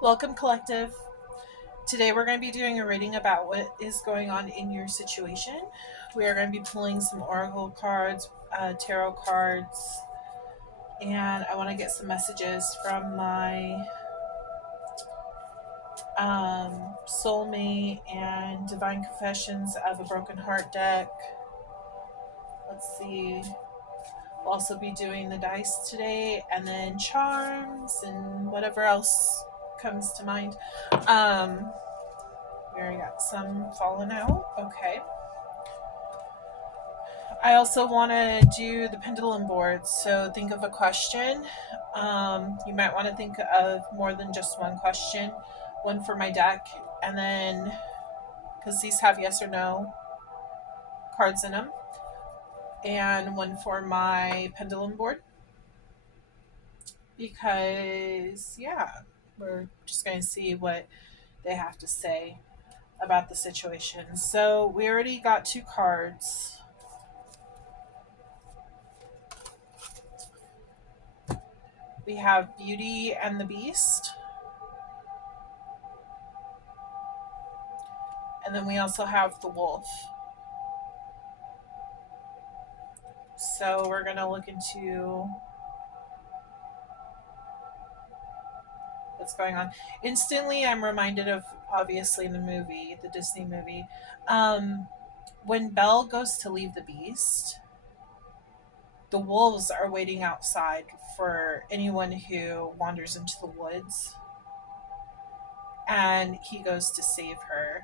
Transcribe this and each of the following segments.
Welcome, Collective. Today we're going to be doing a reading about what is going on in your situation. We are going to be pulling some oracle cards, tarot cards, and I want to get some messages from my soulmate and divine confessions of a broken heart deck. Let's see. We'll also be doing the dice today, and then charms and whatever else comes to mind. We already got some falling out. Okay. I also want to do the pendulum board. So think of a question. You might want to think of more than just one question. One for my deck, and then because these have yes or no cards in them, and one for my pendulum board. Because, yeah, we're just going to see what they have to say about the situation. So we already got two cards. We have Beauty and the Beast. And then we also have the Wolf. So we're going to look into what's going on. Instantly, I'm reminded of, obviously, the movie, the Disney movie. Um, when Belle goes to leave the Beast, the wolves are waiting outside for anyone who wanders into the woods. And he goes to save her.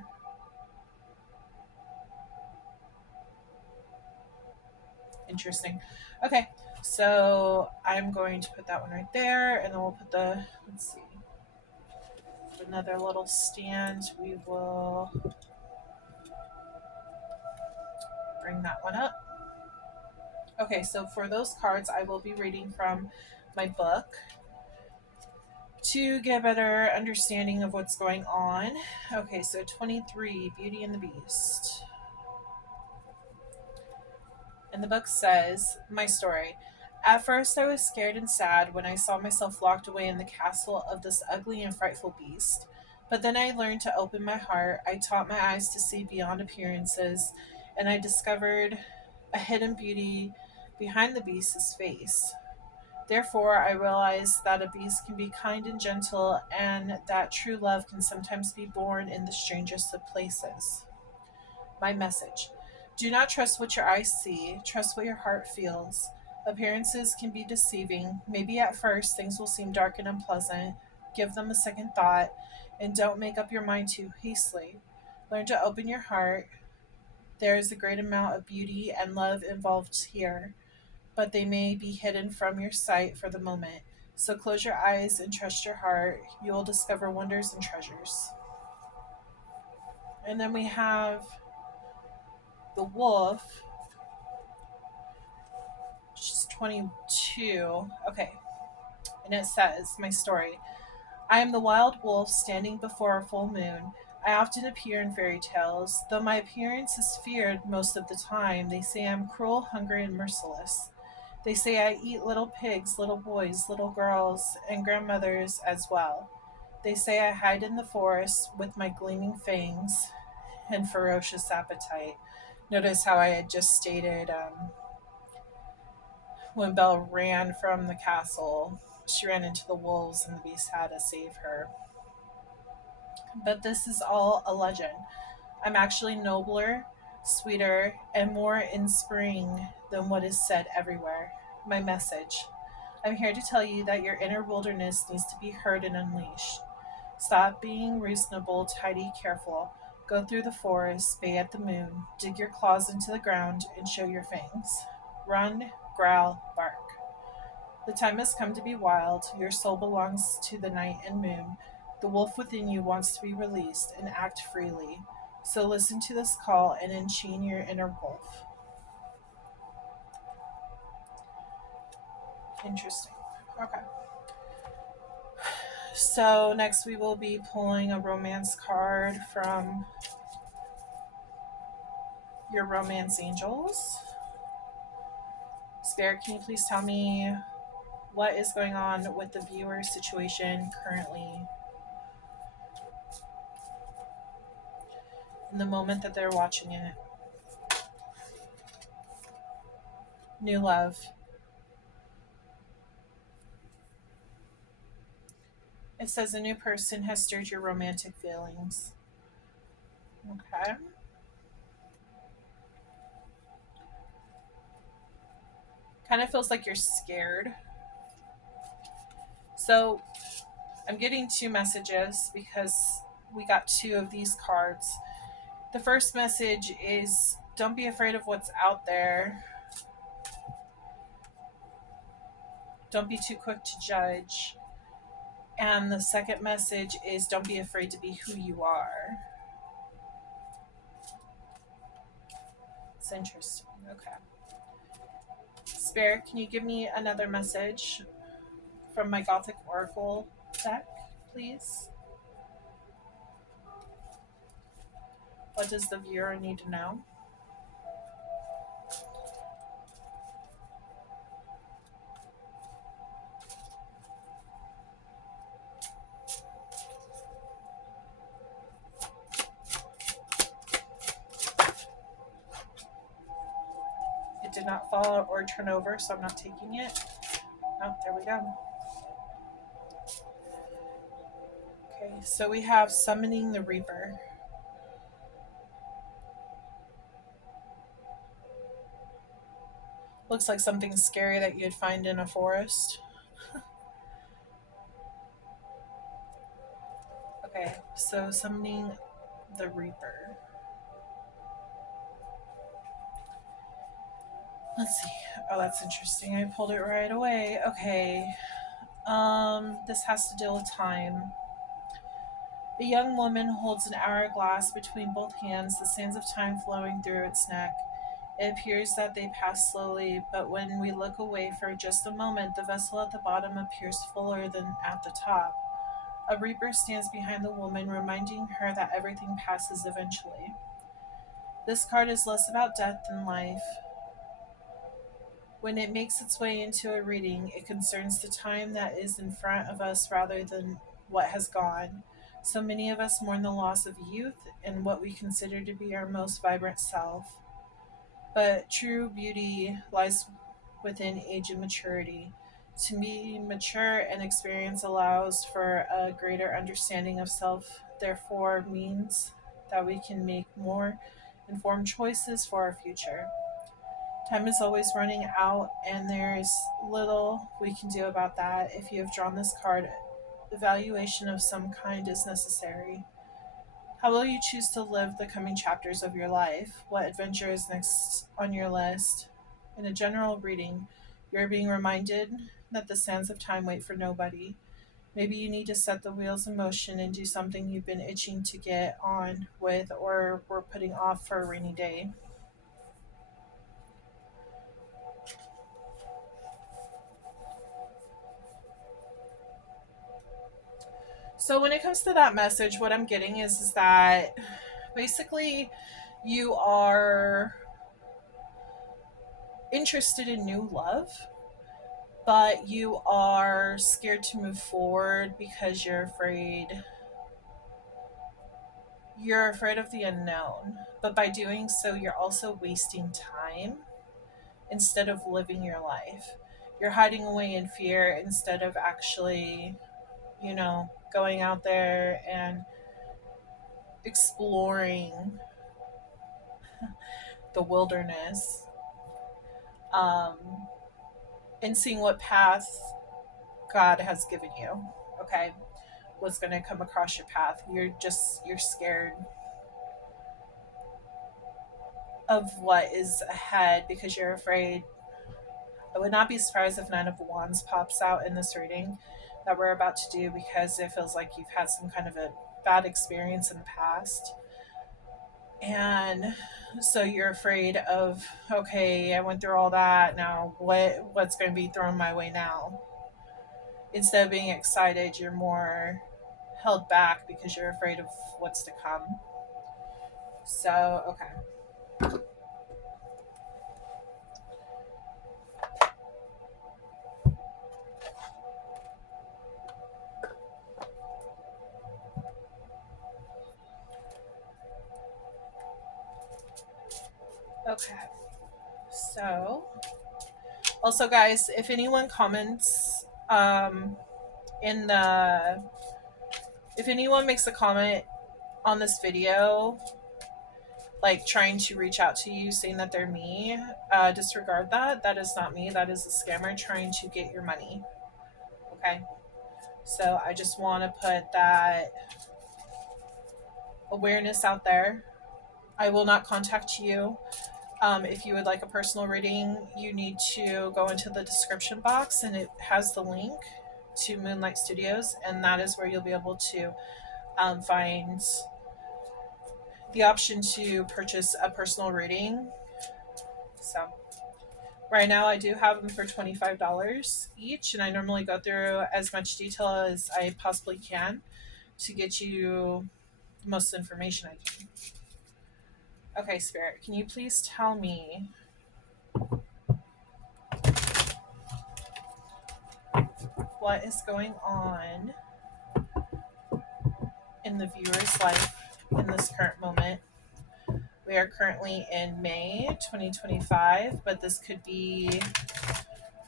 Interesting. Okay, so I'm going to put that one right there, and then we'll put the, let's see, another little stand. We will bring that one up. Okay, so for those cards, I will be reading from my book to get a better understanding of what's going on. Okay, so 23, Beauty and the Beast. And the book says, my story. At first, I was scared and sad when I saw myself locked away in the castle of this ugly and frightful beast. But then I learned to open my heart. I taught my eyes to see beyond appearances, and I discovered a hidden beauty behind the beast's face. Therefore, I realized that a beast can be kind and gentle, and that true love can sometimes be born in the strangest of places. My message: do not trust what your eyes see, trust what your heart feels. Appearances can be deceiving. Maybe at first things will seem dark and unpleasant. Give them a second thought, and don't make up your mind too hastily. Learn to open your heart. There is a great amount of beauty and love involved here, but they may be hidden from your sight for the moment. So close your eyes and trust your heart. You will discover wonders and treasures. And then we have the wolf, which is 22. Okay. And it says, my story. I am the wild wolf standing before a full moon. I often appear in fairy tales. Though my appearance is feared most of the time, they say I'm cruel, hungry, and merciless. They say I eat little pigs, little boys, little girls, and grandmothers as well. They say I hide in the forest with my gleaming fangs and ferocious appetite. Notice how I had just stated when Belle ran from the castle, she ran into the wolves and the beast had to save her. But this is all a legend. I'm actually nobler, sweeter, and more in spring than what is said everywhere. My message: I'm here to tell you that your inner wilderness needs to be heard and unleashed. Stop being reasonable, tidy, careful. Go through the forest, bay at the moon, dig your claws into the ground, and show your fangs. Run, growl, bark. The time has come to be wild. Your soul belongs to the night and moon. The wolf within you wants to be released and act freely. So listen to this call and enchain your inner wolf. Interesting. Okay. So next we will be pulling a romance card from your romance angels. Spirit, can you please tell me what is going on with the viewer situation currently? in the moment that they're watching it. New love. It says a new person has stirred your romantic feelings. Okay. Kind of feels like you're scared. So I'm getting two messages because we got two of these cards. The first message is don't be afraid of what's out there. Don't be too quick to judge. And the second message is don't be afraid to be who you are. It's interesting. Okay. Spirit, can you give me another message from my Gothic Oracle deck, please? What does the viewer need to know? It did not fall or turn over, so I'm not taking it. Oh, there we go. Okay, so we have Summoning the Reaper. Looks like something scary that you'd find in a forest. Okay, so Summoning the Reaper. Let's see. Oh, that's interesting. I pulled it right away. Okay. This has to deal with time. A young woman holds an hourglass between both hands, the sands of time flowing through its neck. It appears that they pass slowly, but when we look away for just a moment, the vessel at the bottom appears fuller than at the top. A reaper stands behind the woman, reminding her that everything passes eventually. This card is less about death than life. When it makes its way into a reading, it concerns the time that is in front of us rather than what has gone. So many of us mourn the loss of youth and what we consider to be our most vibrant self. But true beauty lies within age and maturity. To be mature and experience allows for a greater understanding of self, therefore, means that we can make more informed choices for our future. Time is always running out, and there's little we can do about that. If you have drawn this card, evaluation of some kind is necessary. How will you choose to live the coming chapters of your life? What adventure is next on your list? In a general reading, you're being reminded that the sands of time wait for nobody. Maybe you need to set the wheels in motion and do something you've been itching to get on with or were putting off for a rainy day. So when it comes to that message, what I'm getting is that basically you are interested in new love, but you are scared to move forward because you're afraid of the unknown. But by doing so, you're also wasting time instead of living your life. You're hiding away in fear instead of actually, going out there and exploring the wilderness, um, and seeing what path God has given you. Okay, what's going to come across your path. You're scared of what is ahead because you're afraid. I would not be surprised if Nine of Wands pops out in this reading that we're about to do because it feels like you've had some kind of a bad experience in the past. And so you're afraid of, okay, I went through all that. Now what's going to be thrown my way now? Instead of being excited, you're more held back because you're afraid of what's to come. So, okay. Okay. So, also, guys, if anyone comments in the, if anyone makes a comment on this video, like trying to reach out to you saying that they're me, disregard that. That is not me. That is a scammer trying to get your money. Okay. So I just want to put that awareness out there. I will not contact you. If you would like a personal reading, you need to go into the description box and it has the link to Moonlight Studios, and that is where you'll be able to find the option to purchase a personal reading. So, right now, I do have them for $25 each, and I normally go through as much detail as I possibly can to get you the most information I can. Okay, Spirit, can you please tell me what is going on in the viewer's life in this current moment? We are currently in May 2025, but this could be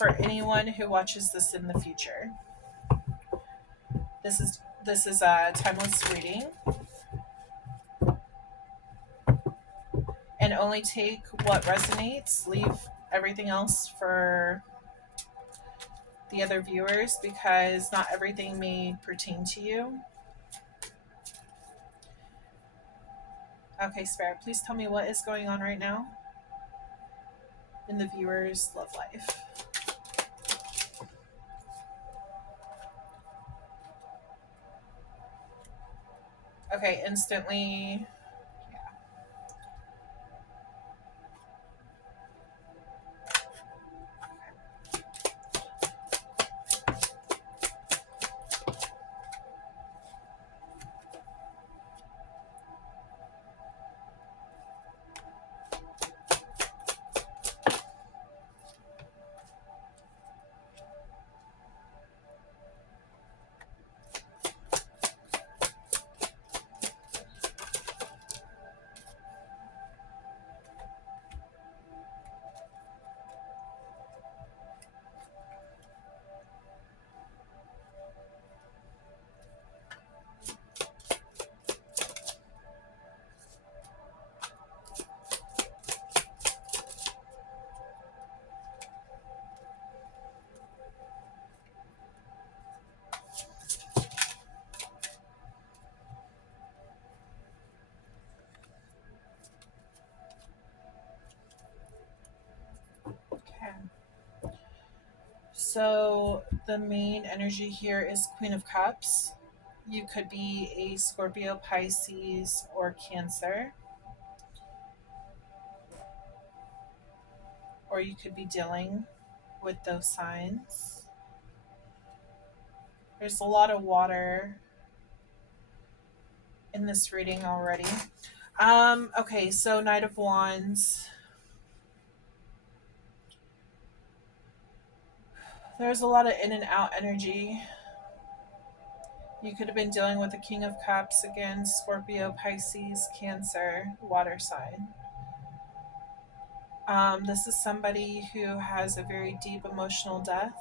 for anyone who watches this in the future. This is a timeless reading, and only take what resonates. Leave everything else for the other viewers because not everything may pertain to you. Okay, Spirit, please tell me what is going on right now in the viewer's love life. Okay, instantly. Okay. So the main energy here is Queen of Cups. You could be a Scorpio, Pisces, or Cancer, or you could be dealing with those signs. There's a lot of water in this reading already. Okay, so Knight of Wands. There's a lot of in and out energy. You could have been dealing with the King of Cups again, Scorpio, Pisces, Cancer, water sign. This is somebody who has a very deep emotional death.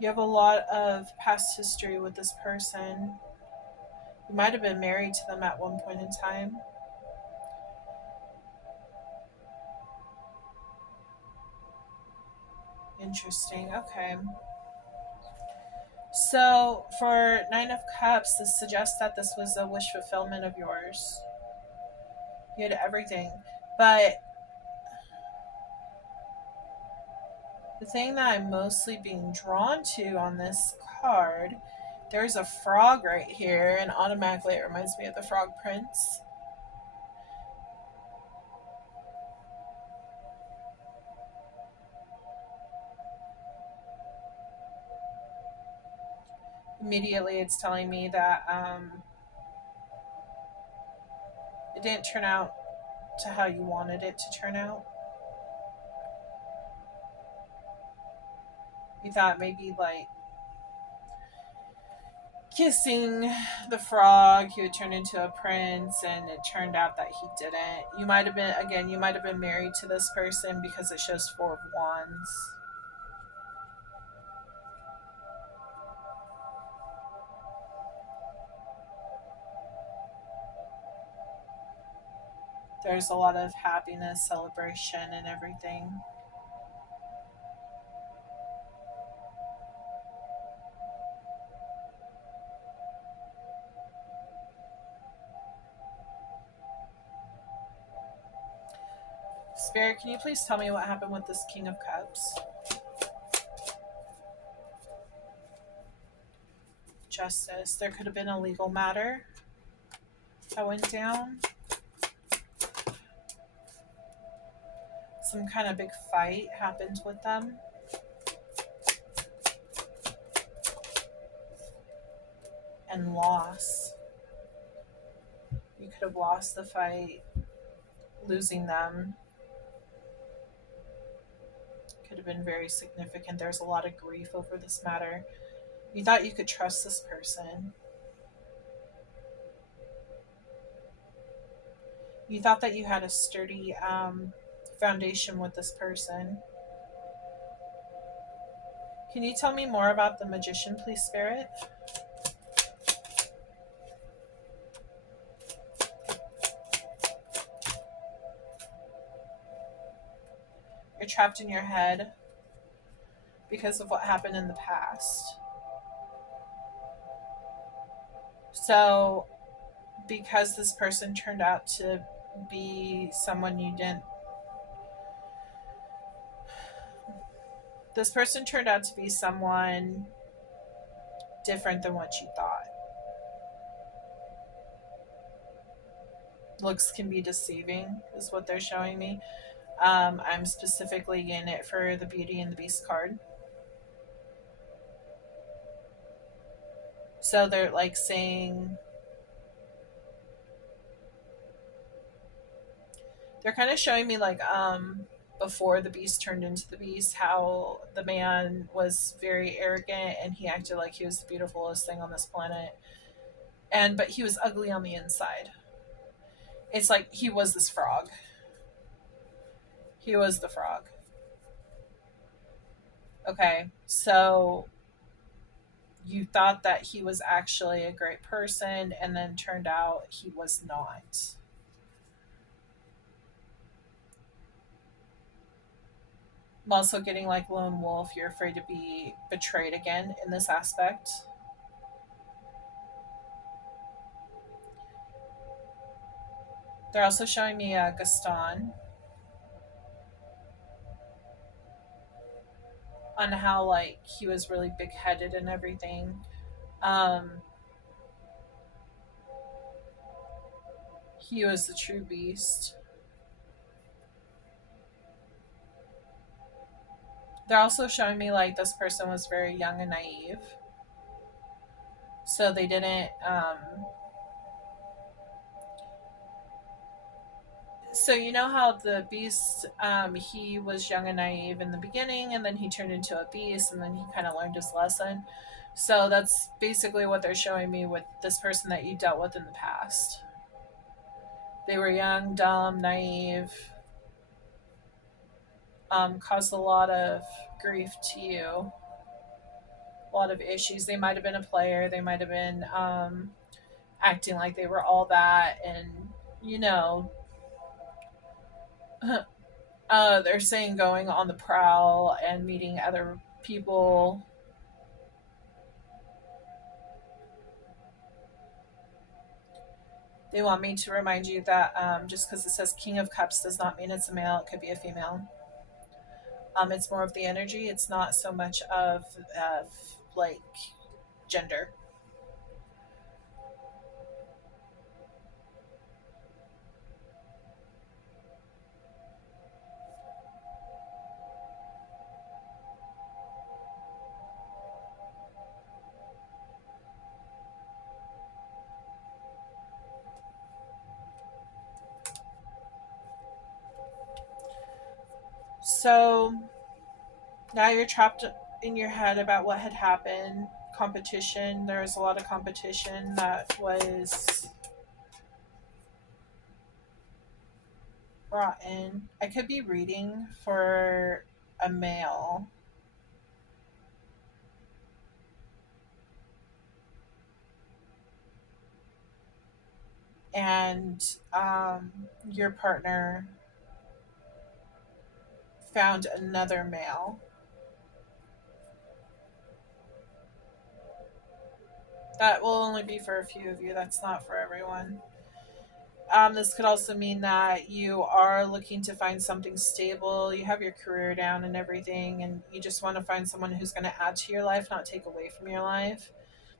You have a lot of past history with this person. You might have been married to them at one point in time. Interesting. Okay. So for Nine of Cups, this suggests that this was a wish fulfillment of yours. You had everything. But the thing that I'm mostly being drawn to on this card, there's a frog right here, and automatically it reminds me of the Frog Prince. Immediately it's telling me that it didn't turn out to how you wanted it to turn out. You thought maybe like kissing the frog, he would turn into a prince, and it turned out that he didn't. You might have been, again, you might have been married to this person because it shows Four of Wands. There's a lot of happiness, celebration, and everything. Spirit, can you please tell me what happened with this King of Cups? Justice. There could have been a legal matter that went down. Some kind of big fight happened with them. And loss. You could have lost the fight, losing them. Could have been very significant. There's a lot of grief over this matter. You thought you could trust this person. You thought that you had a sturdy foundation with this person. Can you tell me more about the magician, please, Spirit? You're trapped in your head because of what happened in the past. So, because this person turned out to be someone you didn't. This person turned out to be someone different than what you thought. Looks can be deceiving, is what they're showing me. I'm specifically in it for the Beauty and the Beast card. So they're like saying, they're kind of showing me like before the beast turned into the beast, how the man was very arrogant and he acted like he was the beautifulest thing on this planet, and but he was ugly on the inside. It's like he was this frog. He was the frog. Okay, so you thought that he was actually a great person, and then turned out he was not. I'm also getting like lone wolf. You're afraid to be betrayed again in this aspect. They're also showing me Gaston, on how like he was really big headed and everything. Um, he was the true beast. They're also showing me like this person was very young and naive. So they didn't. So you know how the beast, he was young and naive in the beginning, and then he turned into a beast, and then he kind of learned his lesson. So that's basically what they're showing me with this person that you dealt with in the past. They were young, dumb, naive, caused a lot of grief to you, a lot of issues. They might have been a player, they might have been acting like they were all that, and you know, they're saying going on the prowl and meeting other people. They want me to remind you that just because it says King of Cups does not mean it's a male, it could be a female. It's more of the energy, it's not so much of like gender. So now you're trapped in your head about what had happened, competition. There was a lot of competition that was brought in. I could be reading for a male, and your partner found another male. That will only be for a few of you. That's not for everyone. This could also mean that you are looking to find something stable. You have your career down and everything, and you just want to find someone who's going to add to your life, not take away from your life.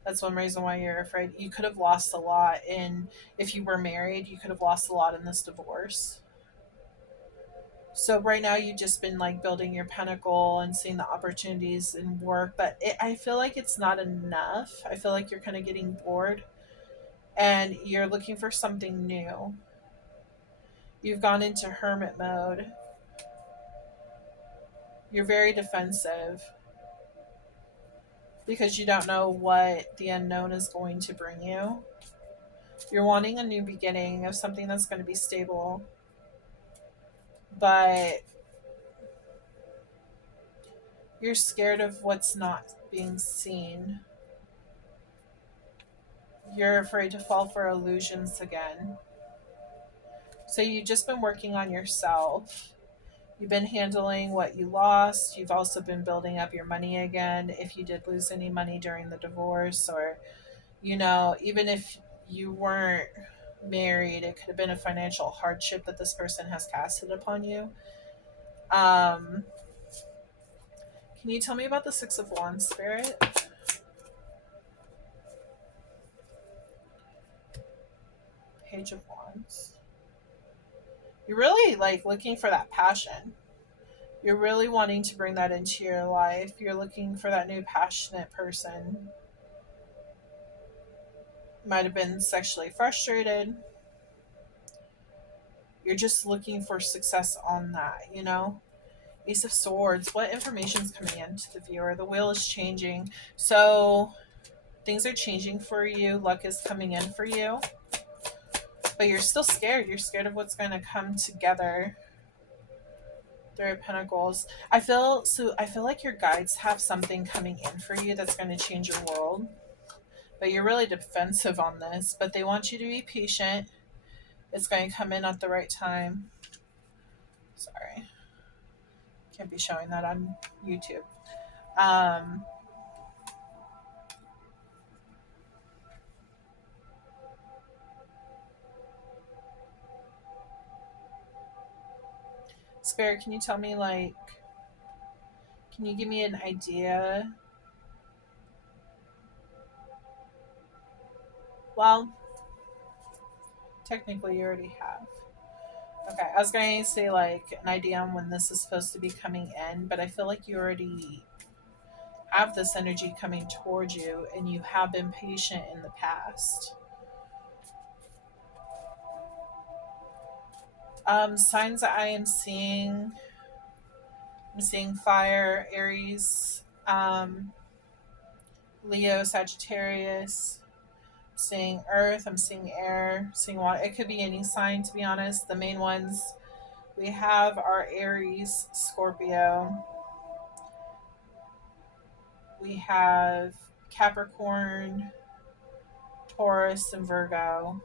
That's one reason why you're afraid. You could have lost a lot in, if you were married, you could have lost a lot in this divorce. So right now you've just been like building your pinnacle and seeing the opportunities in work, but I feel like it's not enough. I feel like you're kind of getting bored and you're looking for something new. You've gone into hermit mode. You're very defensive because you don't know what the unknown is going to bring you. You're wanting a new beginning of something that's going to be stable, but you're scared of what's not being seen. You're afraid to fall for illusions again. So you've just been working on yourself. You've been handling what you lost. You've also been building up your money again. If you did lose any money during the divorce, or, even if you weren't married, it could have been a financial hardship that this person has casted upon you. Um, can you tell me about the Six of Wands, Spirit? Page of Wands. You're really like looking for that passion. You're really wanting to bring that into your life. You're looking for that new passionate person. Might have been sexually frustrated. You're just looking for success on that. Ace of Swords. What information is coming into the viewer? The wheel is changing. So things are changing for you. Luck is coming in for you. But you're still scared. You're scared of what's going to come together. Three of Pentacles. I feel like your guides have something coming in for you that's going to change your world. But you're really defensive on this. But they want you to be patient. It's going to come in at the right time. Sorry. Can't be showing that on YouTube. Um, Spirit, can you tell me, like, can you give me an idea? Well, technically you already have. Okay, I was going to say, like, an idea on when this is supposed to be coming in, but I feel like you already have this energy coming towards you and you have been patient in the past. Signs that I am seeing, I'm seeing fire, Aries, Leo, Sagittarius, seeing earth, I'm seeing air, seeing water. It could be any sign, to be honest. The main ones we have are Aries, Scorpio. We have Capricorn, Taurus, and Virgo.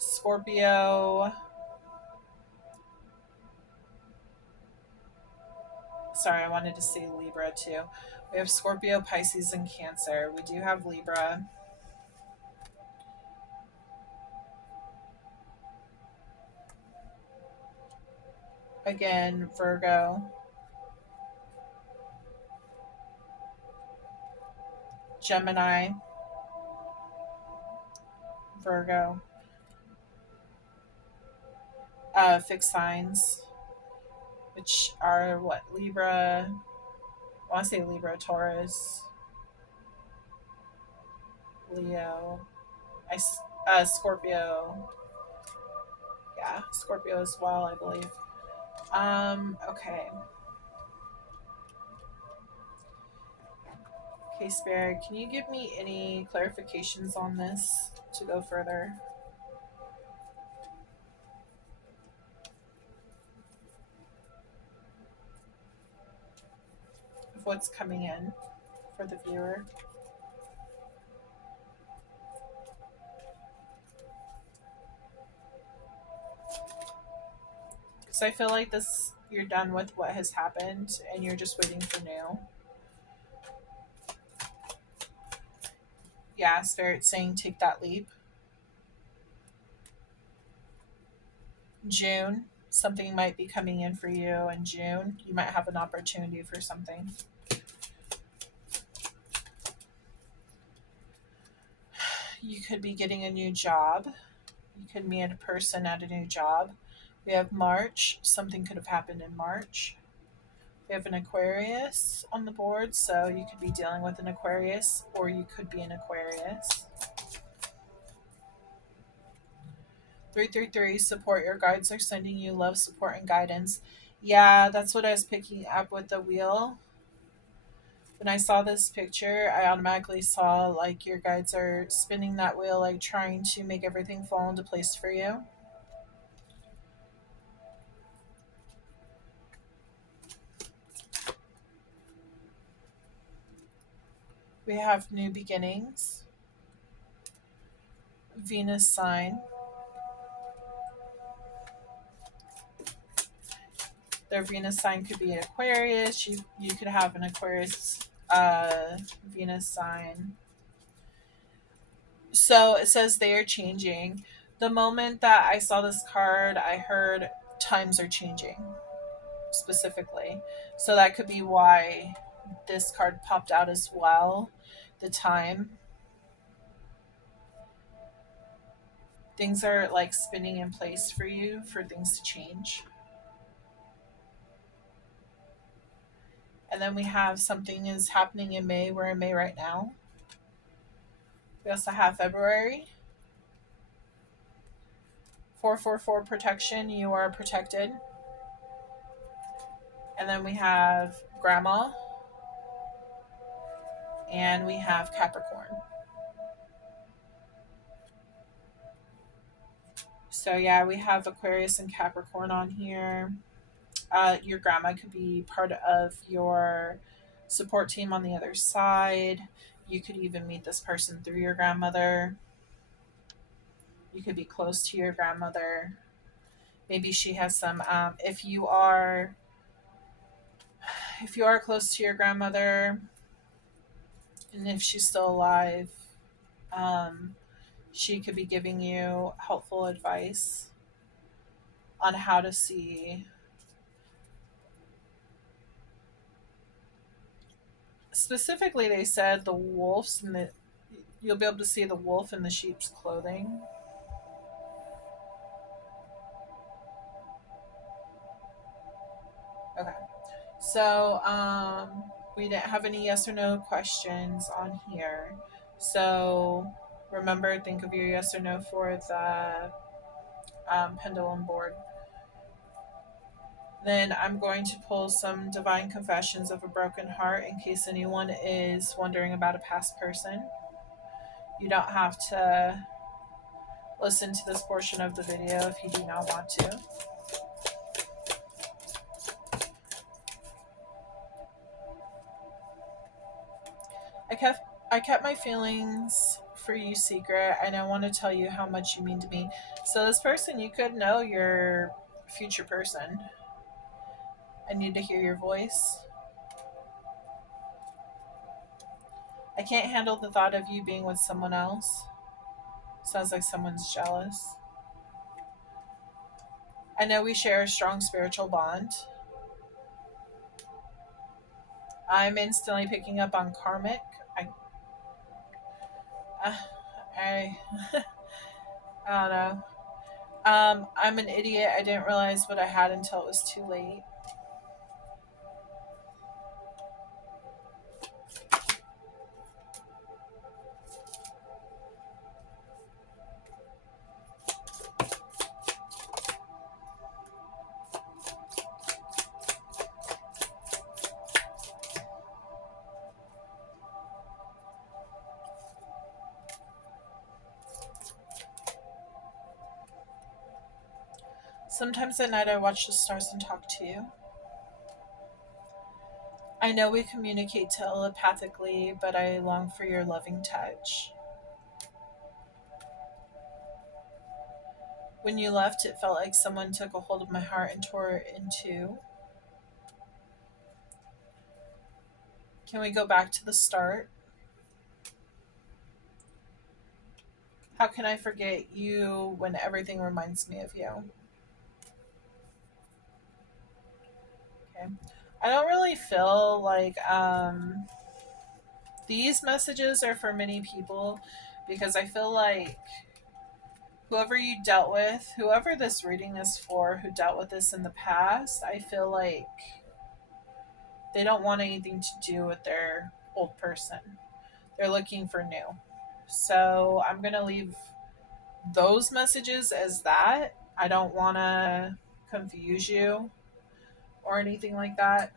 Scorpio. Sorry, I wanted to say Libra too. We have Scorpio, Pisces, and Cancer. We do have Libra. Again, Virgo, Gemini, Virgo. Fixed signs, which are what? Libra. I want to say Libra, Taurus, Leo. Scorpio. Yeah, Scorpio as well, I believe. Okay. Okay, Spirit, can you give me any clarifications on this to go further of what's coming in for the viewer? Because I feel like this, you're done with what has happened and you're just waiting for new. Yeah, Spirit saying take that leap. June, something might be coming in for you in June. You might have an opportunity for something. You could be getting a new job. You could meet a person at a new job. We have March. Something could have happened in March. We have an Aquarius on the board, so you could be dealing with an Aquarius or you could be an Aquarius. 333, support. Your guides are sending you love, support, and guidance. Yeah, that's what I was picking up with the wheel. When I saw this picture, I automatically saw like your guides are spinning that wheel, like trying to make everything fall into place for you. We have new beginnings, Venus sign. Their Venus sign could be an Aquarius. You could have an Aquarius Venus sign. So it says they are changing. The moment that I saw this card, I heard times are changing specifically. So that could be why this card popped out as well. The time. Things are like spinning in place for you for things to change. And then we have something is happening in May. We're in May right now. We also have February. 444 protection. You are protected. And then we have Grandma. And we have Capricorn. So yeah, we have Aquarius and Capricorn on here. Your grandma could be part of your support team on the other side. You could even meet this person through your grandmother. You could be close to your grandmother. Maybe she has some. If you are close to your grandmother, and if she's still alive, um, she could be giving you helpful advice on how to see. Specifically, they said the wolves and the you'll be able to see the wolf in the sheep's clothing. Okay. So, we didn't have any yes or no questions on here. So, remember, think of your yes or no for the pendulum board. Then I'm going to pull some divine confessions of a broken heart in case anyone is wondering about a past person. You don't have to listen to this portion of the video if you do not want to. I kept my feelings for you secret, and I want to tell you how much you mean to me. So this person, you could know your future person. I need to hear your voice. I can't handle the thought of you being with someone else. Sounds like someone's jealous. I know we share a strong spiritual bond. I'm instantly picking up on karmic. Uh, I, I don't know. I'm an idiot. I didn't realize what I had until it was too late. Sometimes at night I watch the stars and talk to you. I know we communicate telepathically, but I long for your loving touch. When you left, it felt like someone took a hold of my heart and tore it in two. Can we go back to the start? How can I forget you when everything reminds me of you? Okay. I don't really feel like these messages are for many people because I feel like whoever you dealt with, whoever this reading is for, who dealt with this in the past, I feel like they don't want anything to do with their old person. They're looking for new. So I'm going to leave those messages as that. I don't want to confuse you or anything like that.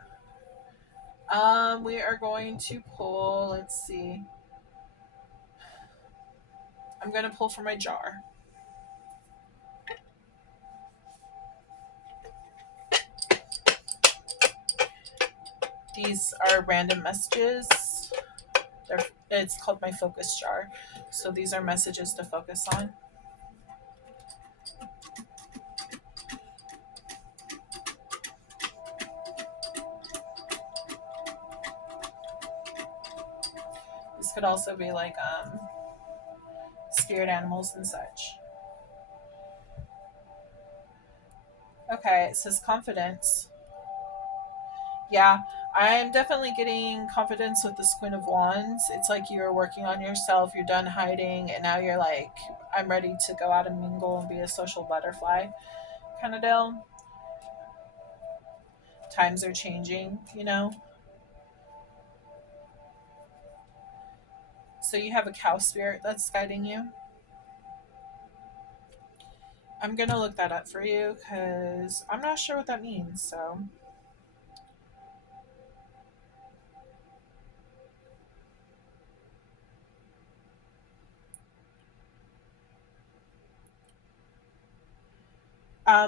We are going to pull, let's see. I'm going to pull from my jar. These are random messages. It's called my focus jar. So these are messages to focus on. This could also be like spirit animals and such. Okay, it says confidence. Yeah, I'm definitely getting confidence with this Queen of Wands. It's like you're working on yourself, you're done hiding, and now you're like, I'm ready to go out and mingle and be a social butterfly kind of deal. Times are changing, you know? So you have a cow spirit that's guiding you. I'm going to look that up for you because I'm not sure what that means. So,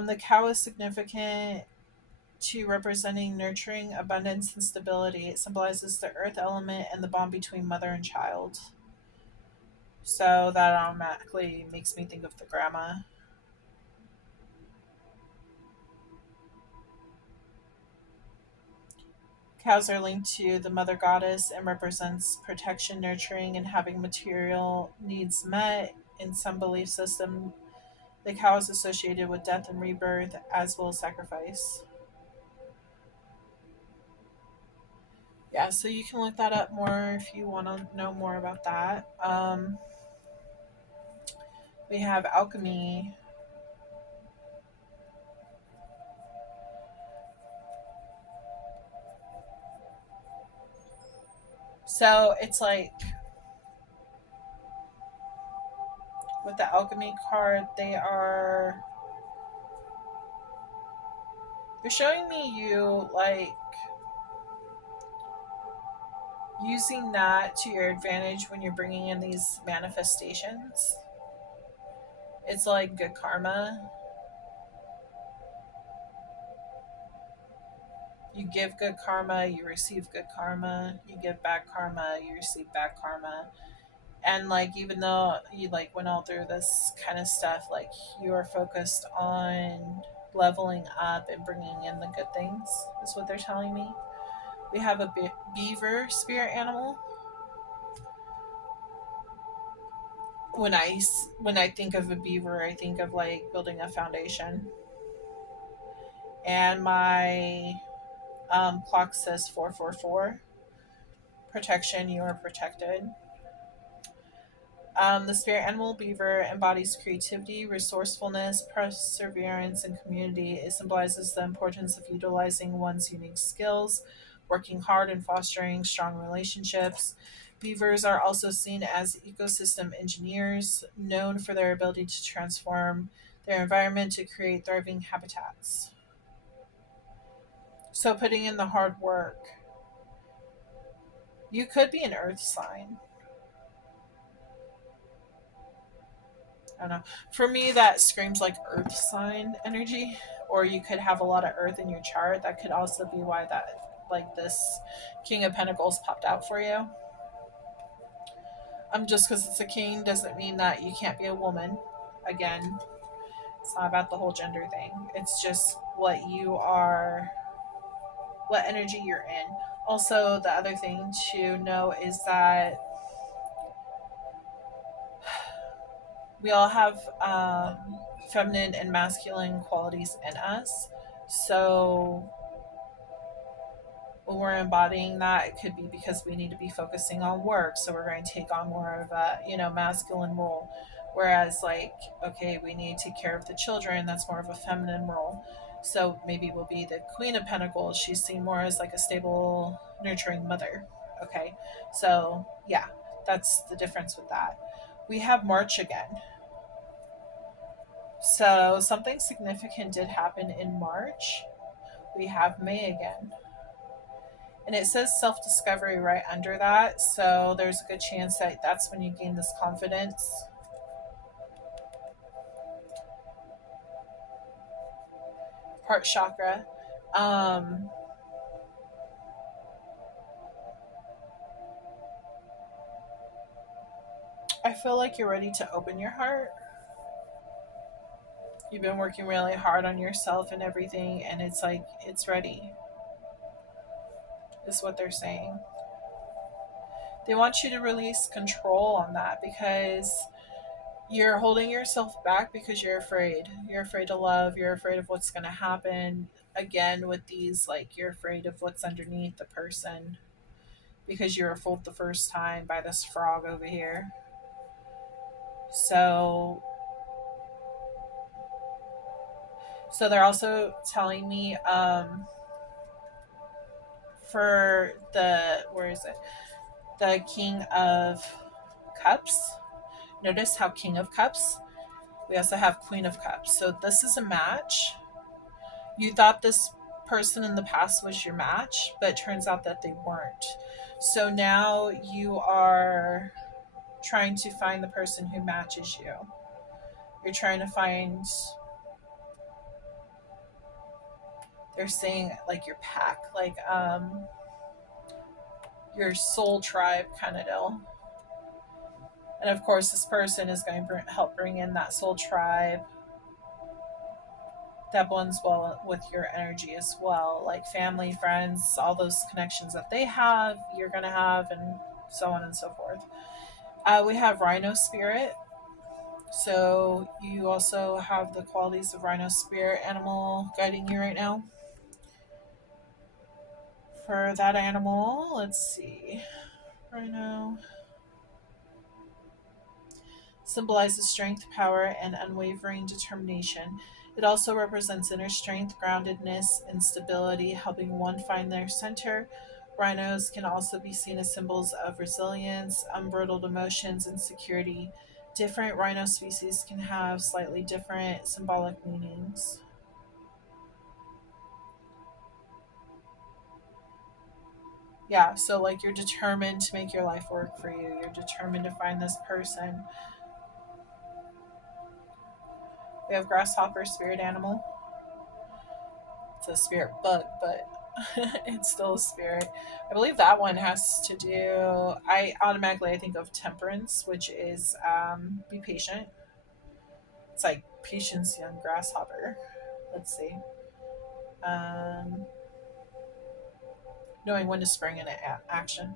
the cow is significant to representing nurturing, abundance, and stability. It symbolizes the earth element and the bond between mother and child. So that automatically makes me think of the grandma. Cows are linked to the mother goddess and represents protection, nurturing, and having material needs met. In some belief system, the cow is associated with death and rebirth as well as sacrifice. Yeah, so you can look that up more if you want to know more about that. We have alchemy. So it's like with the alchemy card, they're showing me you like using that to your advantage when you're bringing in these manifestations. It's like good karma. You give good karma, you receive good karma. You give bad karma, you receive bad karma. And like even though you like went all through this kind of stuff, like you are focused on leveling up and bringing in the good things is what they're telling me. We have a beaver spirit animal. When I think of a beaver, I think of like building a foundation. And my clock says 444. Protection, you are protected. The spirit animal beaver embodies creativity, resourcefulness, perseverance, and community. It symbolizes the importance of utilizing one's unique skills, working hard, and fostering strong relationships. Beavers are also seen as ecosystem engineers, known for their ability to transform their environment to create thriving habitats. So, putting in the hard work. You could be an earth sign. don't know. For me, that screams like earth sign energy, or you could have a lot of earth in your chart. That could also be why that, like, this King of Pentacles popped out for you. Just because it's a king doesn't mean that you can't be a woman. Again, it's not about the whole gender thing. It's just what you are, what energy you're in. Also, the other thing to know is that we all have feminine and masculine qualities in us. So when we're embodying that, it could be because we need to be focusing on work. So we're going to take on more of a, masculine role. Whereas, like, okay, we need to take care of the children, that's more of a feminine role. So maybe we'll be the Queen of Pentacles. She's seen more as like a stable, nurturing mother. Okay. So, yeah, that's the difference with that. We have March again. So something significant did happen in March. We have May again. And it says self discovery right under that. So there's a good chance that that's when you gain this confidence. Heart chakra. Um, I feel like you're ready to open your heart. You've been working really hard on yourself and everything, and it's like it's ready, is what they're saying. They want you to release control on that because you're holding yourself back because you're afraid. You're afraid to love. You're afraid of what's going to happen. Again, with these, like, you're afraid of what's underneath the person because you were fooled the first time by this frog over here. So, so they're also telling me for the, where is it? The King of Cups. Notice how King of Cups. We also have Queen of Cups. So this is a match. You thought this person in the past was your match, but it turns out that they weren't. So now you are trying to find the person who matches you. You're trying to find, they're saying, like, your pack, like your soul tribe kind of deal. And of course, this person is going to help bring in that soul tribe that blends well with your energy as well, like family, friends, all those connections that they have, you're going to have, and so on and so forth. We have Rhino Spirit. So you also have the qualities of Rhino Spirit animal guiding you right now. For that animal, let's see. Rhino symbolizes strength, power, and unwavering determination. It also represents inner strength, groundedness, and stability, helping one find their center. Rhinos can also be seen as symbols of resilience, unbridled emotions, and security. Different rhino species can have slightly different symbolic meanings. Yeah, so like you're determined to make your life work for you. You're determined to find this person. We have grasshopper, spirit animal. It's a spirit bug, but it's still a spirit. I believe that one has to do. I think of temperance, which is be patient. It's like patience, young grasshopper. Let's see. Um, Knowing when to spring into action.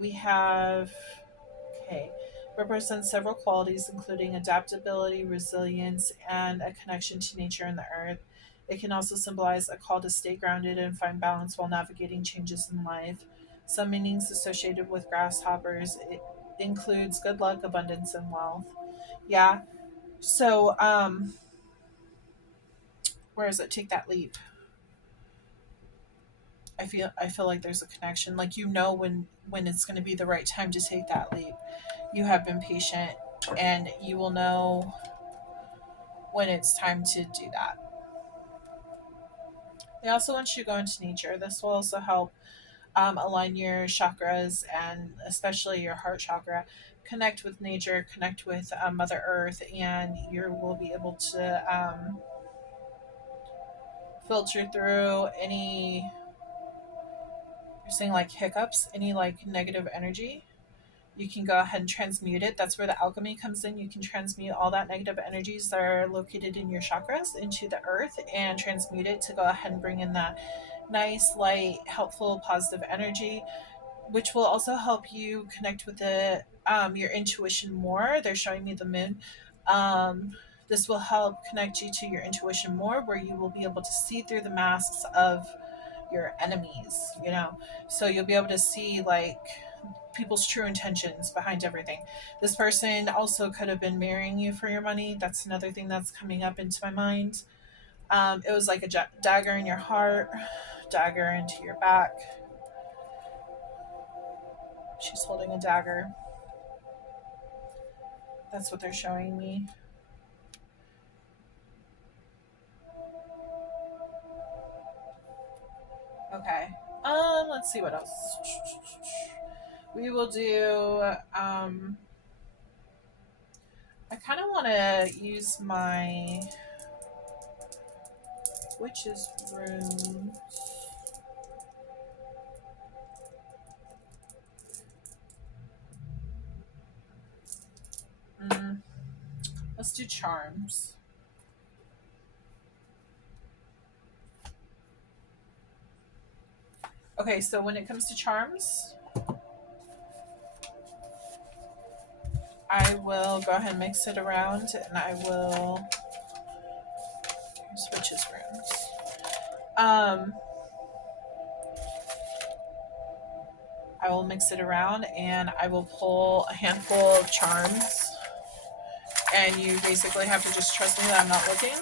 We have, okay, represents several qualities, including adaptability, resilience, and a connection to nature and the earth. It can also symbolize a call to stay grounded and find balance while navigating changes in life. Some meanings associated with grasshoppers it includes good luck, abundance, and wealth. Yeah. So, where is it? Take that leap. I feel like there's a connection. Like, when it's going to be the right time to take that leap. You have been patient, and you will know when it's time to do that. They also want you to go into nature. This will also help align your chakras and especially your heart chakra connect with nature, connect with Mother Earth, and you will be able to filter through any, you're saying like hiccups, any like negative energy. You can go ahead and transmute it. That's where the alchemy comes in. You can transmute all that negative energies that are located in your chakras into the earth and transmute it to go ahead and bring in that nice, light, helpful, positive energy, which will also help you connect with your intuition more. They're showing me the moon. This will help connect you to your intuition more, where you will be able to see through the masks of your enemies. So you'll be able to see like people's true intentions behind everything. This person also could have been marrying you for your money. That's another thing that's coming up into my mind. It was like a dagger in your heart, dagger into your back. She's holding a dagger. That's what they're showing me. Okay. Let's see what else. We will do. I kind of want to use my witch's rune. Mm, let's do charms. Okay, so when it comes to charms, I will go ahead and mix it around, and I will switch his runes. Um, I will mix it around, and I will pull a handful of charms, and you basically have to just trust me that I'm not looking.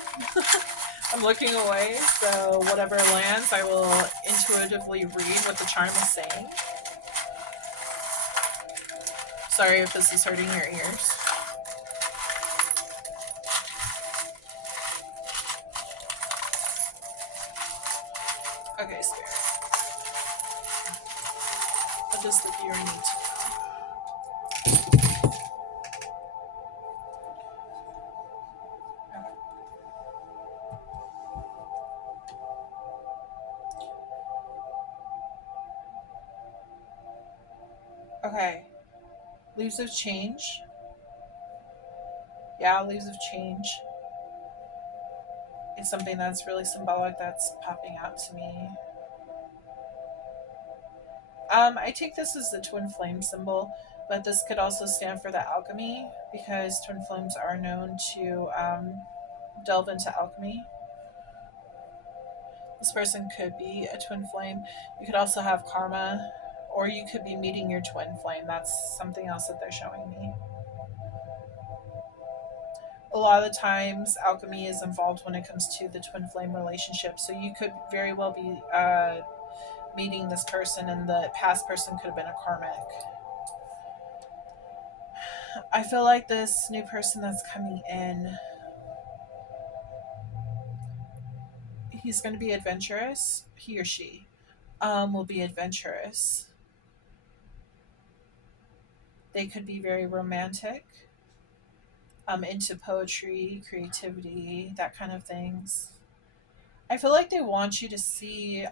I'm looking away, so whatever lands, I will intuitively read what the charm is saying. Sorry if this is hurting your ears. Okay, Spirit. I'll just if you need to. Okay. Leaves of Change. Yeah, Leaves of Change. It's something that's really symbolic that's popping out to me. I take this as the twin flame symbol, but this could also stand for the alchemy because twin flames are known to delve into alchemy. This person could be a twin flame. You could also have karma, or you could be meeting your twin flame. That's something else that they're showing me. A lot of the times, alchemy is involved when it comes to the twin flame relationship. So you could very well be meeting this person, and the past person could have been a karmic. I feel like this new person that's coming in, he's going to be adventurous. He or she will be adventurous. They could be very romantic, into poetry, creativity, that kind of things. I feel like they want you to see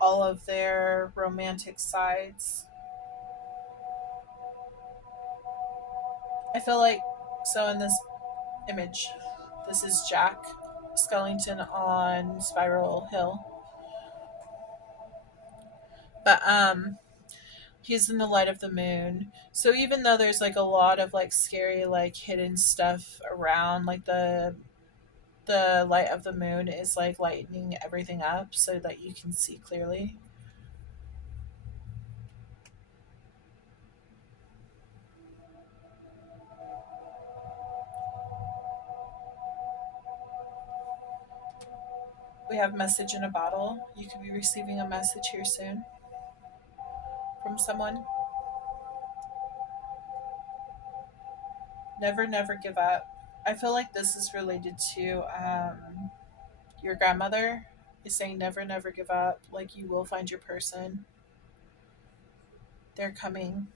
all of their romantic sides. I feel like, so in this image, this is Jack Skellington on Spiral Hill. But he's in the light of the moon. So even though there's like a lot of like scary like hidden stuff around, like the light of the moon is like lightening everything up so that you can see clearly. We have message in a bottle. You could be receiving a message here soon from someone. Never, never give up. I feel like this is related to your grandmother is saying never, never give up. Like you will find your person. They're coming.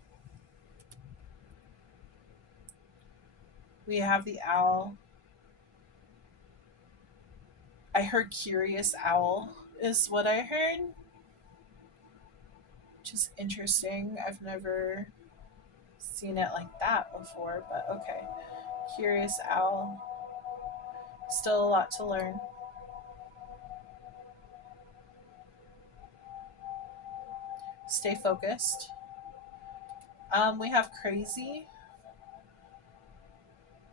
We have the owl. I heard curious owl is what I heard, which is interesting. I've never seen it like that before, but okay. Curious owl. Still a lot to learn. Stay focused. We have crazy.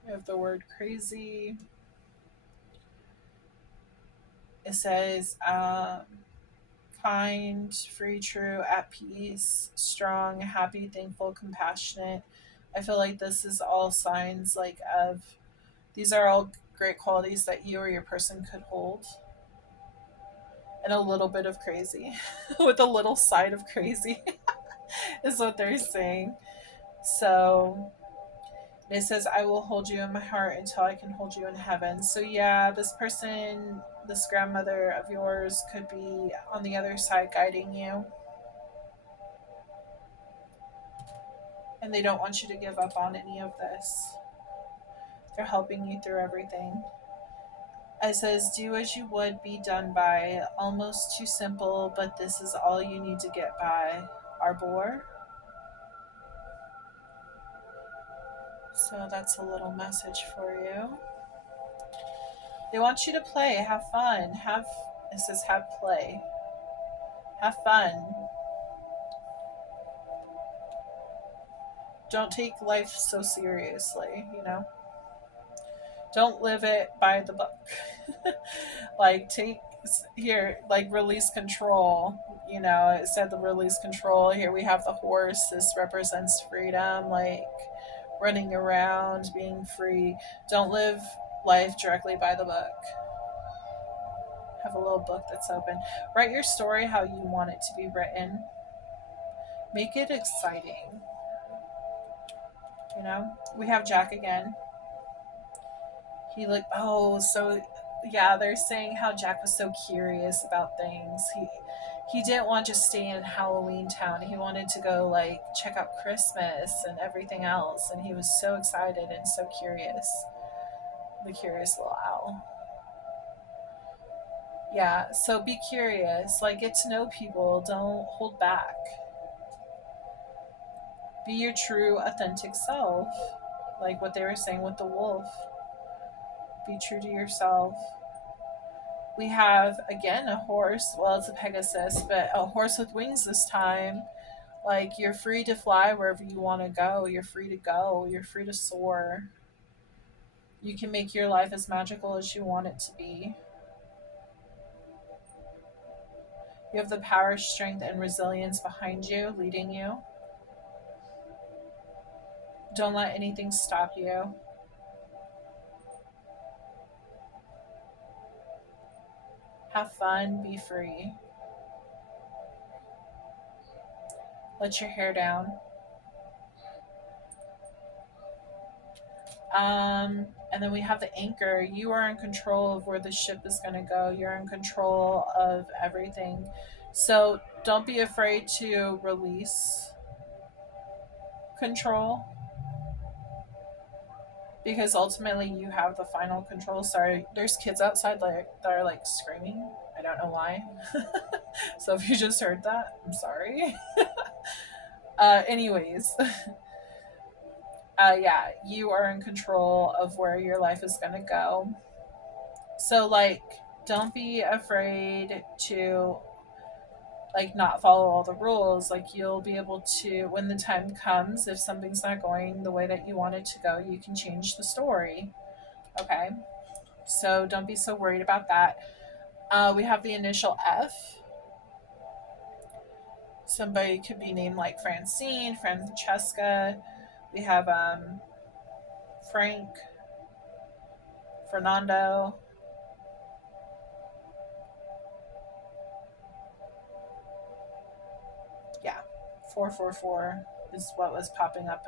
We have the word crazy. It says kind, free, true, at peace, strong, happy, thankful, compassionate. I feel like this is all signs like of these are all great qualities that you or your person could hold. And a little bit of crazy with a little side of crazy is what they're saying. So it says, I will hold you in my heart until I can hold you in heaven. So, yeah, this person, this grandmother of yours, could be on the other side guiding you. And they don't want you to give up on any of this. They're helping you through everything. It says, do as you would be done by. Almost too simple, but this is all you need to get by. Arbor. So that's a little message for you. They want you to play, have fun, it says have play, have fun. Don't take life so seriously, you know? Don't live it by the book. Like, take, here, like, release control. You know, it said the release control. Here we have the horse. This represents freedom, like running around, being free. Don't live life directly by the book. Have a little book that's open. Write your story how you want it to be written. Make it exciting. You know, we have Jack again. He like, oh, so yeah, they're saying how Jack was so curious about things. He didn't want to just stay in Halloween Town. He wanted to go like check out Christmas and everything else, and he was so excited and so curious. The curious little owl. Yeah, so be curious, like get to know people, don't hold back. Be your true authentic self. Like what they were saying with the wolf. Be true to yourself. We have again a horse. Well, it's a Pegasus, but a horse with wings this time. Like you're free to fly wherever you want to go. You're free to go. You're free to soar. You can make your life as magical as you want it to be. You have the power, strength, and resilience behind you, leading you. Don't let anything stop you. Have fun, be free. Let your hair down. And then we have the anchor. You are in control of where the ship is going to go. You're in control of everything. So don't be afraid to release control because ultimately you have the final control. Sorry, there's kids outside that are like screaming. I don't know why. So if you just heard that, I'm sorry. Anyways, yeah, you are in control of where your life is going to go. So, like, don't be afraid to, like, not follow all the rules. Like, you'll be able to, when the time comes, if something's not going the way that you want it to go, you can change the story. Okay? So, don't be so worried about that. We have the initial F. Somebody could be named like Francine, Francesca. We have Frank, Fernando. Yeah, 444 is what was popping up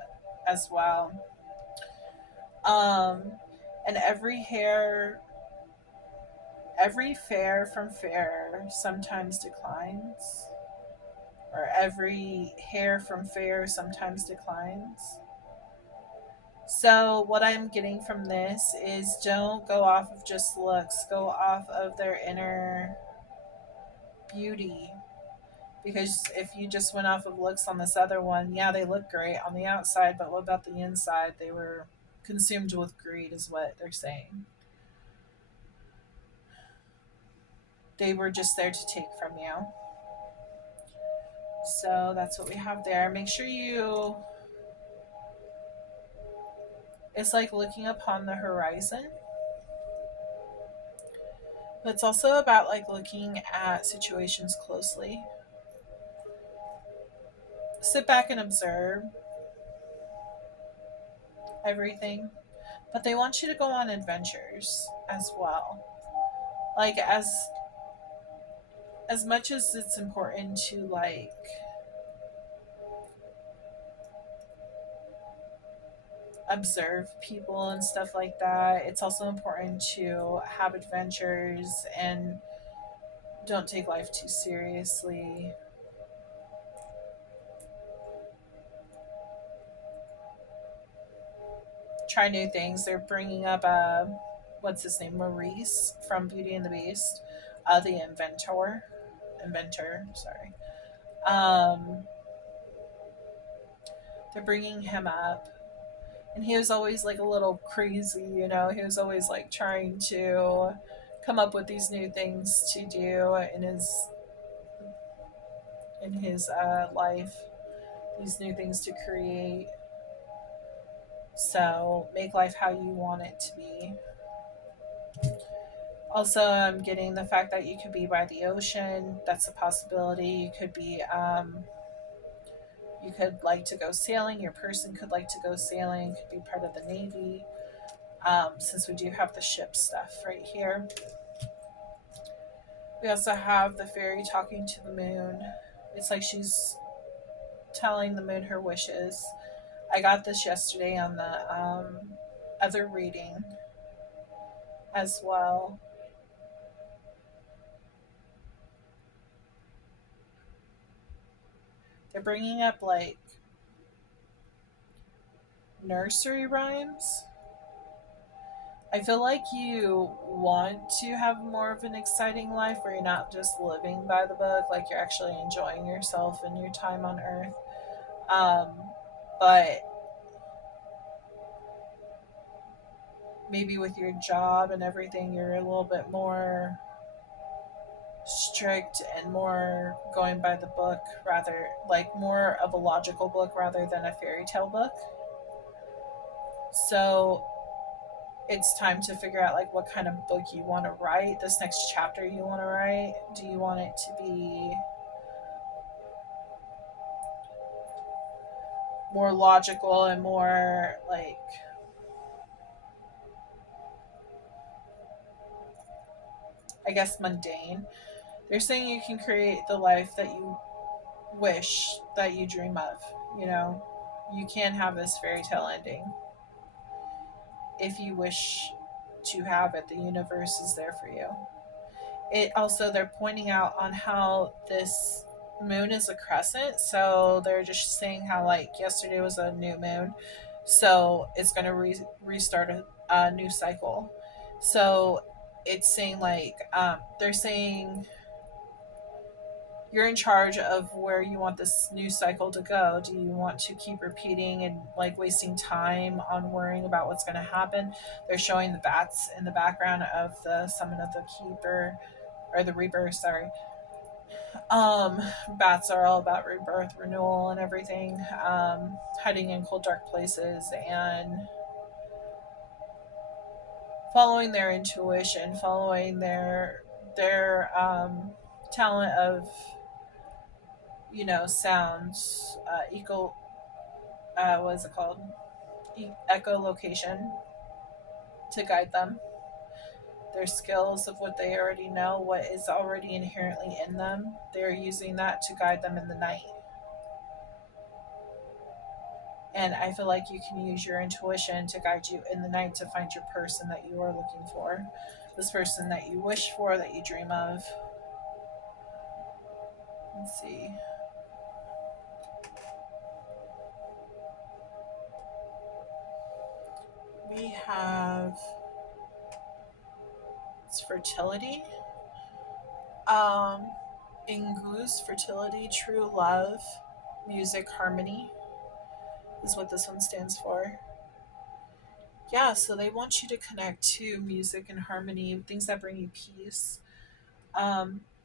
as well. Um, and every fare from fair sometimes declines, or every hair from fair sometimes declines. So, what I'm getting from this is don't go off of just looks, go off of their inner beauty. Because if you just went off of looks on this other one, yeah, they look great on the outside, but what about the inside? They were consumed with greed, is what they're saying. They were just there to take from you. So that's what we have there. Make sure you, it's like looking upon the horizon, but it's also about like looking at situations closely. Sit back and observe everything, but they want you to go on adventures as well. Like as much as it's important to like observe people and stuff like that, it's also important to have adventures and don't take life too seriously. Try new things. They're bringing up what's his name, Maurice from Beauty and the Beast, the inventor. Sorry. Um, they're bringing him up, and he was always like a little crazy. He was always like trying to come up with these new things to do in his life, these new things to create. So make life how you want it to be. Also, I'm getting the fact that you could be by the ocean. That's a possibility. You could like to go sailing. Your person could like to go sailing. Could be part of the Navy. Since we do have the ship stuff right here. We also have the fairy talking to the moon. It's like she's telling the moon her wishes. I got this yesterday on the other reading as well. They're bringing up like nursery rhymes. I feel like you want to have more of an exciting life where you're not just living by the book, like you're actually enjoying yourself and your time on earth. Um, but maybe with your job and everything, you're a little bit more strict and more going by the book, rather like more of a logical book rather than a fairy tale book. So it's time to figure out like what kind of book you want to write, this next chapter you want to write. Do you want it to be more logical and more like, I guess, mundane? They're saying you can create the life that you wish, that you dream of. you know you can have this fairy tale ending if you wish to have it. The universe is there for you. It also, they're pointing out on how this moon is a crescent, so they're just saying how like yesterday was a new moon, so it's going to restart a new cycle. So it's saying like, they're saying you're in charge of where you want this new cycle to go. Do you want to keep repeating and like wasting time on worrying about what's going to happen? They're showing the bats in the background of the summon of the keeper, or the rebirth, sorry. um Bats are all about rebirth, renewal, and everything. Hiding in cold dark places and following their intuition, following their talent of sounds, eco what is it called, echolocation, to guide them. Their skills of what they already know, what is already inherently in them, they're using that to guide them in the night. And I feel like you can use your intuition to guide you in the night to find your person that you are looking for, this person that you wish for, that you dream of. Let's see. fertility. Um, Ingus, fertility, true love, music, harmony is what this one stands for. Yeah, so they want you to connect to music and harmony, things that bring you peace.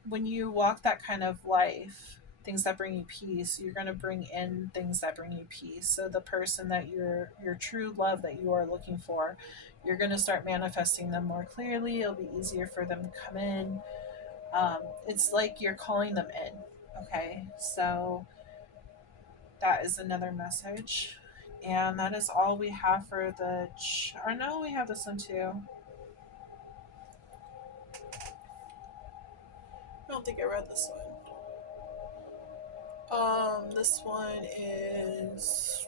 When you walk that kind of life, things that bring you peace, you're going to bring in things that bring you peace. So the person that your true love that you are looking for, you're going to start manifesting them more clearly. It'll be easier for them to come in. It's like you're calling them in. Okay, so that is another message. And that is all we have for the. Or no, we have this one too. I don't think I read this one. This one is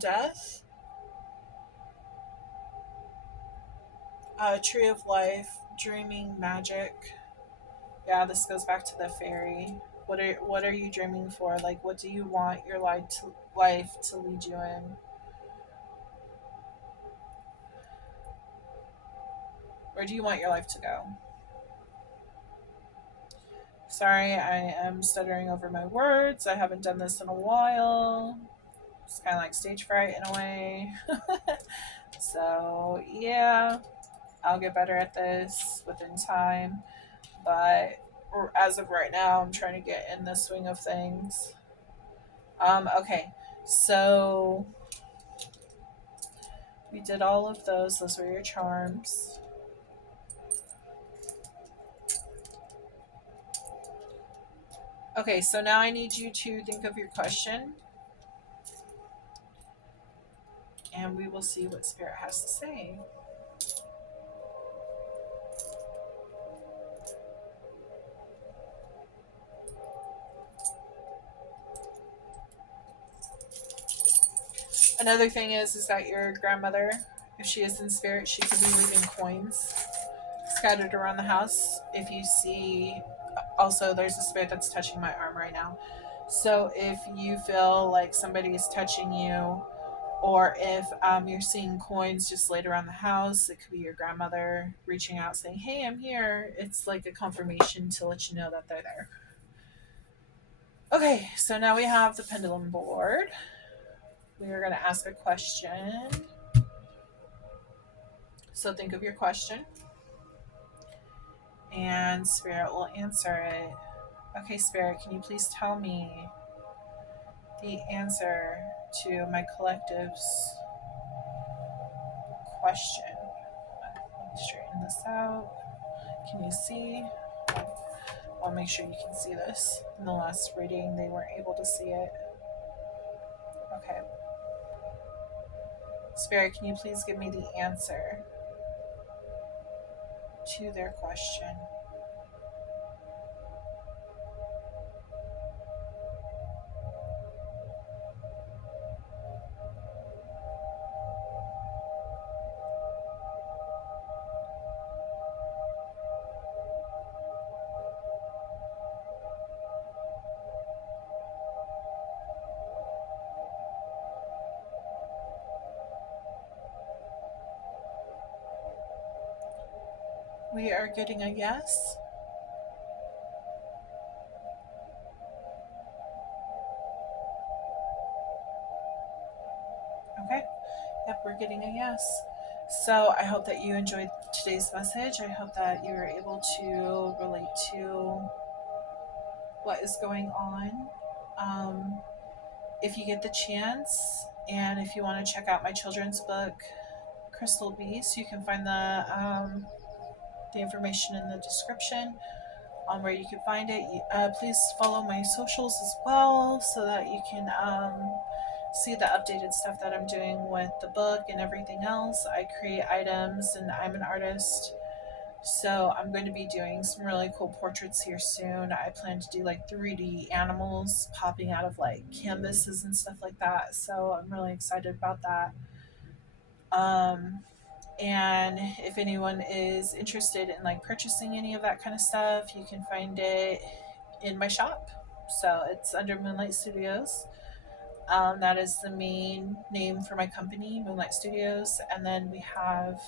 death, tree of life, dreaming, magic. Yeah, this goes back to the fairy. What are you dreaming for? Like, what do you want your life to lead you in? Where do you want your life to go? Sorry, I am stuttering over my words. I haven't done this in a while. It's kind of like stage fright in a way. So, yeah, I'll get better at this within time. But as of right now, I'm trying to get in the swing of things. Okay, so we did all of those. Those were your charms. Okay, so now I need you to think of your question, and we will see what Spirit has to say. Another thing is that your grandmother, if she is in spirit, she could be leaving coins scattered around the house. If you see, also there's a spirit that's touching my arm right now. So if you feel like somebody is touching you, or if you're seeing coins just laid around the house, it could be your grandmother reaching out saying, "Hey, I'm here." It's like a confirmation to let you know that they're there. Okay, so now we have the pendulum board. We are going to ask a question. So think of your question, and Spirit will answer it. Okay, Spirit, can you please tell me the answer to my collective's question? Let me straighten this out. Can you see? I want to make sure you can see this. In the last reading, they weren't able to see it. Okay. Spirit, can you please give me the answer to their question? We are getting a yes. Okay. Yep, we're getting a yes. So I hope that you enjoyed today's message. I hope that you were able to relate to what is going on. Um, if you get the chance, and if you want to check out my children's book, Crystal Beast, you can find the information in the description on where you can find it. Please follow my socials as well so that you can see the updated stuff that I'm doing with the book and everything else. I create items and I'm an artist. So I'm going to be doing some really cool portraits here soon. I plan to do like 3D animals popping out of like canvases and stuff like that. So I'm really excited about that. Um, and if anyone is interested in like purchasing any of that kind of stuff, you can find it in my shop. So it's under Moonlight Studios. That is the main name for my company, Moonlight Studios. And then we have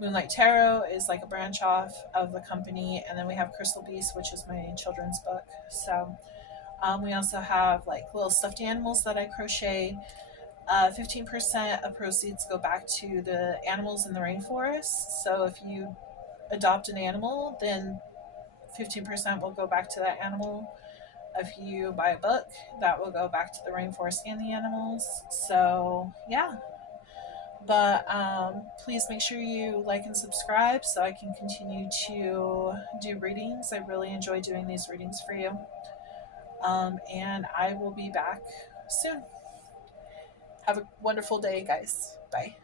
Moonlight Tarot is like a branch off of the company, and then we have Crystal Beast, which is my children's book. So we also have like little stuffed animals that I crochet. 15% of proceeds go back to the animals in the rainforest. So if you adopt an animal, then 15% will go back to that animal. If you buy a book, that will go back to the rainforest and the animals. So yeah, but please make sure you like and subscribe so I can continue to do readings. I really enjoy doing these readings for you. And I will be back soon. Have a wonderful day, guys. Bye.